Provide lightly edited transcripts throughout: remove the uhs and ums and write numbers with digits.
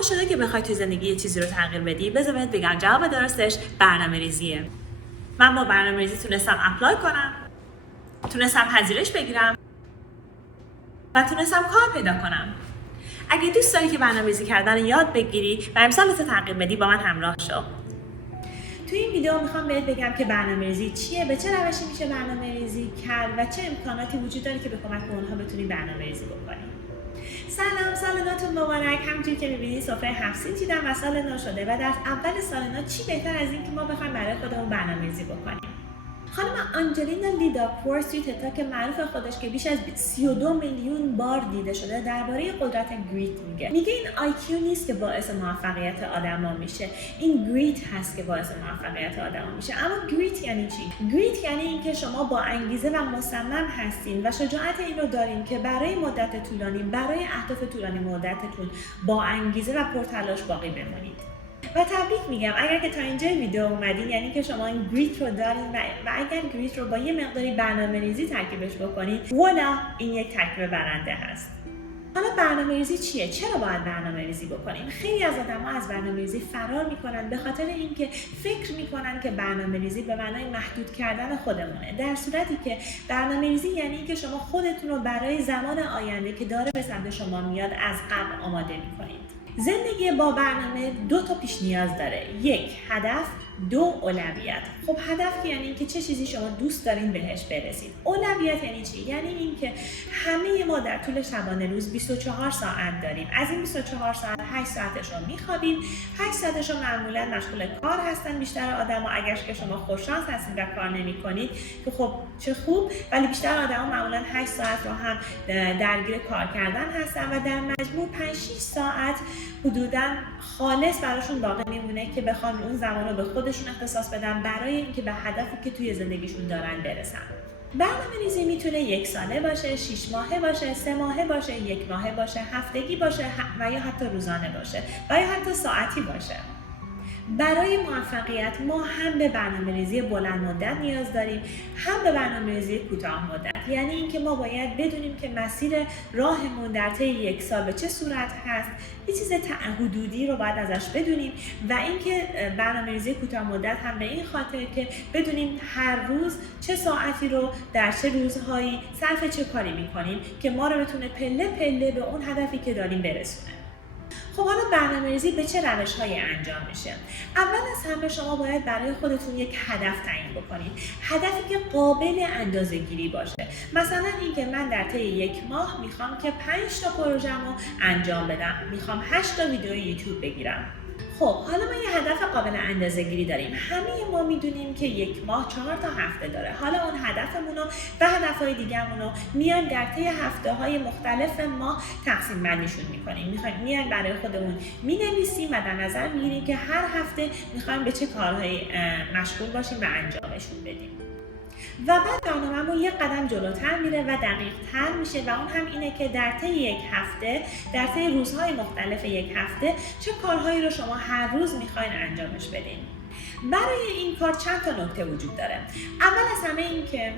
حالا شده که بخوای توی زندگی یه چیزی رو تغییر بدی، بذار بهت بگم جواب درستش برنامه‌ریزیه. من با برنامه‌ریزی تونستم اپلای کنم، تونستم پذیرش بگیرم و تونستم کار پیدا کنم. اگه دوست داری که برنامه‌ریزی کردن رو یاد بگیری و امسالت تغییر بدی، با من همراه شو. توی این ویدیو میخوام بهت بگم که برنامه‌ریزی چیه، به چه روشی میشه برنامه‌ریزی کرد و چه امکاناتی وجود داره که به کمک اونها بتونی برنامه‌ریزی بکنی. سلام، سال نوتون مبارک. همونجوری که می‌بینید سفره 7 چیدم و سال نو شده و در اول سال نو چی بهتر از این که ما بخوایم برای خودمون برنامه‌ریزی بکنیم. خانم آنجلینا لیداکورس توی تتاک معروف خودش که بیش از 32 میلیون بار دیده شده درباره قدرت گریت میگه این IQ نیست که باعث موفقیت آدما میشه، این گریت هست که باعث موفقیت آدما میشه. اما گریت یعنی چی؟ گریت یعنی اینکه شما با انگیزه و مصمم هستین و شجاعت این رو دارین که برای مدت طولانی، برای اهداف طولانی مدتتون با انگیزه و پرتلاش باقی بمونید. و تبریک میگم اگر که تا اینجا ویدیو اومدین، یعنی که شما این گریت رو دارین و اگر گریت رو با یه مقداری برنامه‌ریزی ترکیبش بکنید، والا این یک ترکیب برنده هست. حالا برنامه‌ریزی چیه؟ چرا باید برنامه‌ریزی بکنیم؟ خیلی از آدم‌ها از برنامه‌ریزی فرار میکنن به خاطر اینکه فکر میکنن که برنامه‌ریزی به معنای محدود کردن خودمونه، در صورتی که برنامه‌ریزی یعنی اینکه شما خودتون رو برای زمان آینده که داره به سمت شما میاد از قبل آماده میکنید. زندگی با برنامه 2 تا پیش نیاز داره: 1 هدف، 2 اولویت. خب هدف یعنی اینکه چه چیزی شما دوست دارین بهش برسید. اولویت یعنی چی؟ یعنی اینکه همه ما در طول شبانه روز 24 ساعت داریم. از این 24 ساعت 8 ساعتش رو میخوابیم، 8 ساعتش رو معمولا مشغول کار هستن بیشتر آدما. اگر که شما خوششانس هستید و کار نمی‌کنید که خب چه خوب، ولی بیشتر آدما معمولا 8 ساعت رو هم درگیر کار کردن هستن و در مجموع 5-6 ساعت حدوداً خالص براشون باقی میمونه که بخوان اون زمان رو به خودشون اختصاص بدن برای اینکه به هدفی که توی زندگیشون دارن برسن. برنامه‌ریزی میتونه 1 ساله باشه، 6 ماهه باشه، 3 ماهه باشه، 1 ماهه باشه، هفتگی باشه و یا حتی روزانه باشه و یا حتی ساعتی باشه. برای موفقیت ما هم به برنامه‌ریزی بلند مدت نیاز داریم، هم به برنامه‌ریزی کوتاه مدت. یعنی اینکه ما باید بدونیم که مسیر راهمون در طی 1 سال به چه صورت هست، یه چیز حدودی رو باید ازش بدونیم و اینکه برنامه‌ریزی کوتاه مدت هم به این خاطر که بدونیم هر روز چه ساعتی رو در چه روزهایی صرف چه کاری می‌کنیم که ما رو بتونه پله پله به اون هدفی که داریم برسونه. خب حالا برنامه‌ریزی به چه روش‌هایی انجام میشه؟ اول از همه شما باید برای خودتون یک هدف تعیین بکنید. هدفی که قابل اندازه‌گیری باشه. مثلا اینکه من در طی 1 ماه میخوام که 5 تا پروژه‌مو انجام بدم، میخوام 8 تا ویدیو یوتیوب بگیرم. خب حالا ما یه هدف قابل اندازه‌گیری داریم. همه ما میدونیم که 1 ماه 4 تا هفته داره. حالا اون هدفمون رو و هدف‌های دیگه‌مون رو میایم در طی هفته‌های مختلف ماه تقسیم بندیشون می‌کنیم. میایم برای خودمون می‌نویسیم و در نظر می‌گیریم که هر هفته می‌خوایم به چه کارهایی مشغول باشیم و انجامشون بدیم. و بعد برنامه‌مون یک قدم جلوتر میره و دقیق‌تر میشه و اون هم اینه که در طی 1 هفته، در طی روزهای مختلف 1 هفته چه کارهایی رو شما هر روز میخواین انجامش بدین. برای این کار چند تا نکته وجود داره. اول از همه این که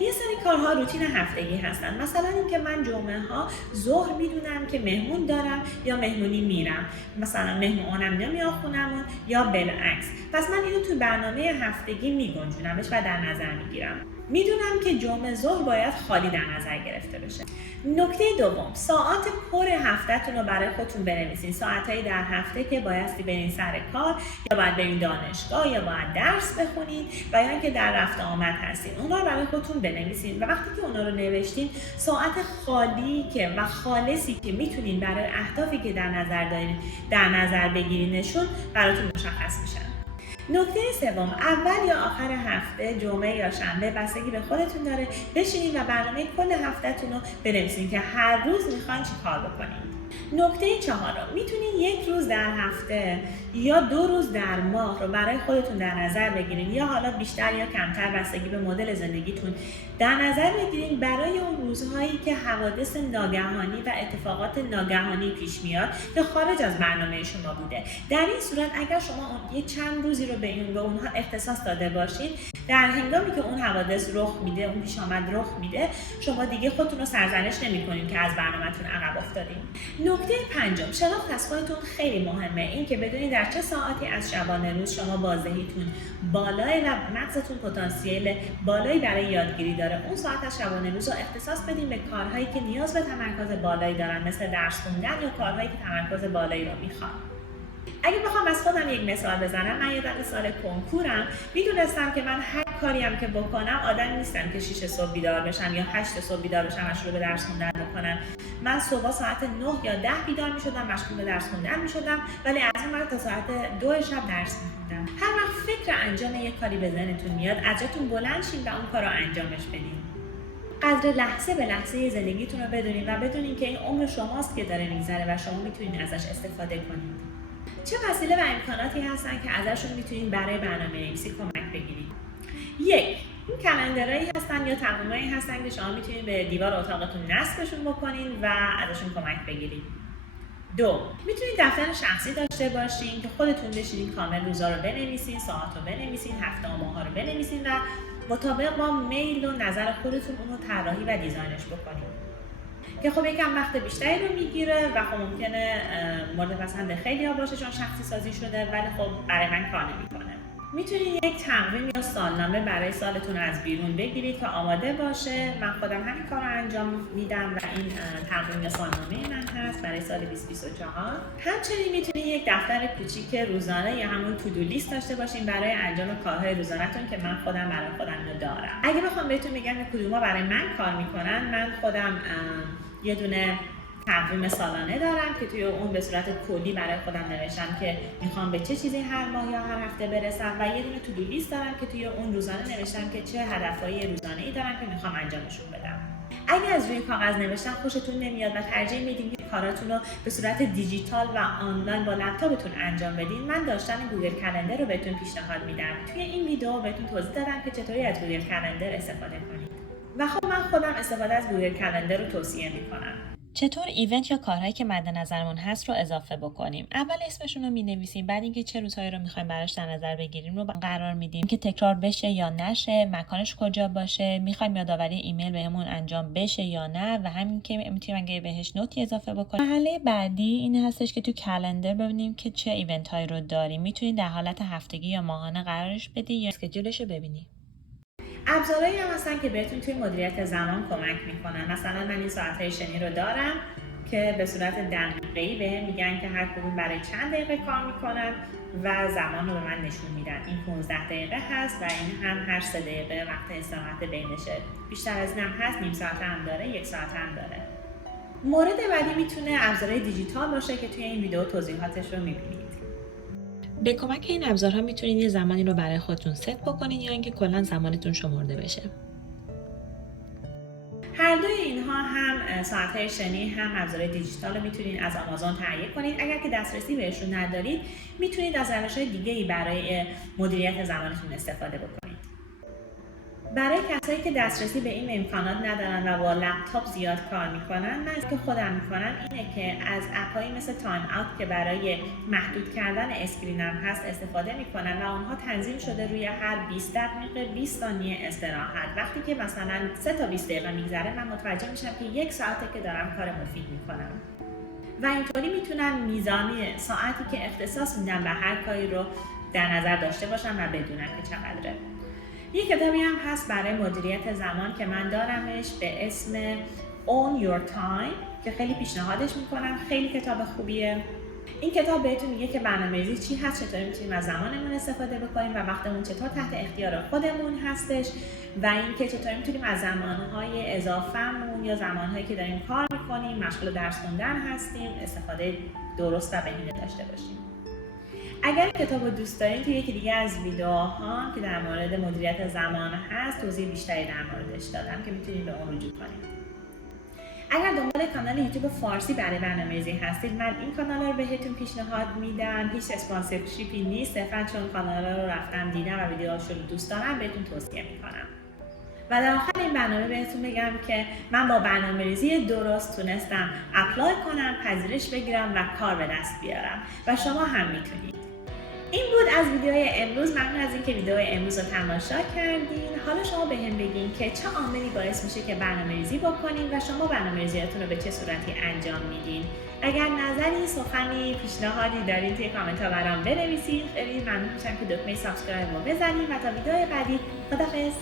یه سری کارها روتین هفتگی هستن. مثلا اینکه من جمعه ها ظهر میدونم که مهمون دارم یا مهمونی میرم، مثلا مهمونم نمیاد خونمون یا بالعکس. پس من اینو تو برنامه هفتگی میگنجونمش و در نظر میگیرم. میدونم که جمعه ظهر باید خالی در نظر گرفته بشه. نکته دوم، ساعات پر هفته‌تون رو برای خودتون بنویسین. ساعتایی در هفته که بایستی برین سر کار یا باید برین دانشگاه یا باید درس بخونید و یا اینکه در رفت آمد هستین. اونا رو برای خودتون بنویسین و وقتی که اونا رو نوشتین، ساعت خالی که و خالصی که میتونین برای اهدافی که در نظر دارین در نظر بگیرینشون براتون مشخص میشن. نکته سوم، اول یا آخر هفته، جمعه یا شنبه، بستگی به خودتون داره، بشینید و برنامه کل هفته‌تون رو بنویسین که هر روز میخواین چی کار بکنید. نکته چهارم، میتونید 1 روز در هفته یا 2 روز در ماه رو برای خودتون در نظر بگیرین یا حالا بیشتر یا کمتر بستگی به مدل زندگیتون در نظر بگیرین برای اون روزهایی که حوادث ناگهانی و اتفاقات ناگهانی پیش میاد که خارج از برنامه شما بوده. در این صورت اگر شما یه چند روزی رو به اونها اختصاص داده باشین، در هنگامی که اون حوادث رخ میده، اون پیش آمد رخ میده، شما دیگه خودتون رو سرزنش نمی‌کنین که از برنامه‌تون عقب افتادین. نکته پنجم، شناخت از خودتون خیلی مهمه. این که بدونید در چه ساعتی از شبانه روز شما بازدهیتون بالای و مغزتون پتانسیل بالایی برای یادگیری داره. اون ساعت از شبانه روز رو اختصاص بدین به کارهایی که نیاز به تمرکز بالایی دارن، مثل درس خوندن یا کارهایی که تمرکز بالایی رو میخوان. اگه بخوام از خودم یک مثال بزنم، من یادم سال کنکورم میدونستم که من هر کاری هم که بکنم آدمی نیستم که 6 صبح بیدار بشم یا 8 صبح بیدار بشم و شروع به درس خوندن بکنم. من صبح ساعت 9 یا 10 بیدار میشدم، مشغول به درس خوندن میشدم، ولی از این وقت تا ساعت 2 شب درس میخوندم. هر وقت فکر انجام یک کاری به ذهنتون میاد، از جاتون بلند شین و اون کار رو انجامش بدین. قدر لحظه به لحظه زندگیتون رو بدونین و بدونین که این عمر شماست که داره میگذره و شما میتونین ازش استفاده کنید. چه وسیله و امکاناتی هستن که ازشون میتونین برای برنامه‌نویسی کمک بگیرید؟ 1. این کلندرایی هستن یا تقویمایی هستن که شما میتونین به دیوار اتاقتون نصبشون بکنین و ازشون کمک بگیرید. 2. میتونید دفتر شخصی داشته باشین که خودتون بشینین کامل روزا رو بنویسین، ساعت رو بنویسین، هفته و ماها رو بنویسین و مطابق با میل و نظر خودتون اون رو طراحی و دیزاینش بکنین. که خب یکم وقت بیشتری رو میگیره و خب ممکنه مورد پسند خیلی‌ها باشه چون شخصی سازی شده، ولی خب برای من کار نمی‌کنه. میتونید یک تقویم یا سالنامه برای سالتون از بیرون بگیرید که آماده باشه. من خودم همین کار رو انجام میدم و این تقویم یا سالنامه من هست برای سال 2024. همچنین میتونید یک دفتر کوچیک روزانه یا همون تو دو لیست داشته باشین برای انجام کارهای روزانه‌تون که من خودم برای خودم اینو دارم. اگه بخوام بهتون بگم کدوما برای من کار میکنن، من خودم یه دونه تقویم سالانه دارم که توی اون به صورت کلی برای خودم نوشتم که میخوام به چه چیزی هر ماه یا هر هفته برسم و یه دونه تو دو لیست دارم که توی اون روزانه نوشتم که چه هدفهای روزانه‌ای دارم که میخوام انجامشون بدم. اگه از روی کاغذ نوشتن خوشتون نمیاد و ترجیح میدین که کاراتون رو به صورت دیجیتال و آنلاین با لپتاپتون انجام بدین، من داشتن گوگل کلندر رو بهتون پیشنهاد میدم. توی این ویدیو بهتون توضیح دادم که چطوری از گوگل کلندر استفاده کنید. و خب من خودم استفاده از گوگل کلندر رو توصیه میکنم. چطور ایونت یا کارهایی که مد نظرمون هست رو اضافه بکنیم؟ اول اسمشون رو می‌نویسیم، بعد اینکه چه روزهایی رو می‌خوایم براش در نظر بگیریم رو قرار میدیم که تکرار بشه یا نشه، مکانش کجا باشه، می‌خوایم یادآوری ایمیل بهمون انجام بشه یا نه و همین که میتونیم اگه بهش نوتی اضافه بکنیم. مرحله بعدی این هستش که تو کلندر ببینیم که چه ایونت‌هایی رو داریم. میتونید در حالت هفتگی یا ماهانه قرارش بدید یا اسکیجولش رو ببینید. ابزارهایی هم هستن که بهتون توی مدیریت زمان کمک میکنن. مثلا من این ساعت‌های شنی رو دارم که به صورت دقیقه‌ای بهم میگن که هر کدوم برای چند دقیقه کار میکنن و زمان رو به من نشون میدن. این 15 دقیقه هست و این هم هر 3 دقیقه وقت استراحت بینشه. بیشتر از این هم هست، نیم ساعت هم داره، 1 ساعت هم داره. مورد بعدی میتونه ابزارهای دیجیتال باشه که توی این ویدیو توضیحاتش رو میبینید. به کمک این ابزارها میتونید یه زمانی رو برای خودتون ست بکنید یا اینکه کلا زمانتون شمرده بشه. هر دوی اینها هم ساعت‌های شنی هم ابزارهای دیجیتال رو میتونید از آمازون تهیه کنید. اگر که دسترسی بهشون ندارید، میتونید از روش‌های دیگه‌ای برای مدیریت زمانتون استفاده بکنید. برای کسایی که دسترسی به این امکانات ندارن و با لپتاپ زیاد کار میکنن، من که خودم میکنم اینه که از اپ‌هایی مثل تایم اوت که برای محدود کردن اسکرینم هست استفاده میکنم و اونها تنظیم شده روی هر 20 دقیقه 20 ثانیه استراحت. وقتی که مثلا 3 تا 20 دقیقه میگذره، من متوجه میشم که 1 ساعته که دارم کار مفید میکنم و اینطوری میتونم میزانی ساعتی که اختصاص میدم به هر کاری رو در نظر داشته باشم و بدونم که چقدره. یه کتابی هم هست برای مدیریت زمان که من دارمش به اسم Own Your Time که خیلی پیشنهادش میکنم. خیلی کتاب خوبیه. این کتاب بهتون میگه که برنامه‌ریزی چی هست، چطوری میتونیم از زمانمون استفاده بکنیم و وقتمون چطور تحت اختیار خودمون هستش و اینکه چطوری میتونیم از زمانهای اضافه‌مون یا زمانهایی که داریم کار میکنیم، مشغول درس خوندن هستیم، استفاده درست و بهینه داشته باشیم. اگر کتاب رو دوست دارین، توی یکی دیگه از ویدیوها که در مورد مدیریت زمان هست توضیح بیشتری در موردش دادم که میتونید به اون رجوع کنید. اگر دنبال کانال یوتیوب فارسی برای برنامه‌ریزی هستید، من این کانال رو بهتون پیشنهاد میدم. هیچ اسپانسرشیپی نیست، صرفاً چون کانال رو رفتم دیدم و ویدیوهاشو رو دوست دارم بهتون توصیه میکنم. و در آخر این برنامه بهتون بگم که من با برنامه‌ریزی درست تونستم اپلای کنم، پذیرش بگیرم و کار به دست بیارم و شما هم میتونید. این بود از ویدیوی امروز. ممنون از اینکه ویدیو امروز رو تماشا کردین. حالا شما بهم بگین که چه عاملی باعث میشه که برنامه‌ریزی بکنین و شما برنامه‌ریزیاتون رو به چه صورتی انجام میدین. اگر نظری، سخنی، پیشنهادی دارین توی کامنت ها برام بنویسید. خیلی ممنون میشم که دکمه سابسکرایب رو بزنید و تا ویدیو بعدی خداحافظ.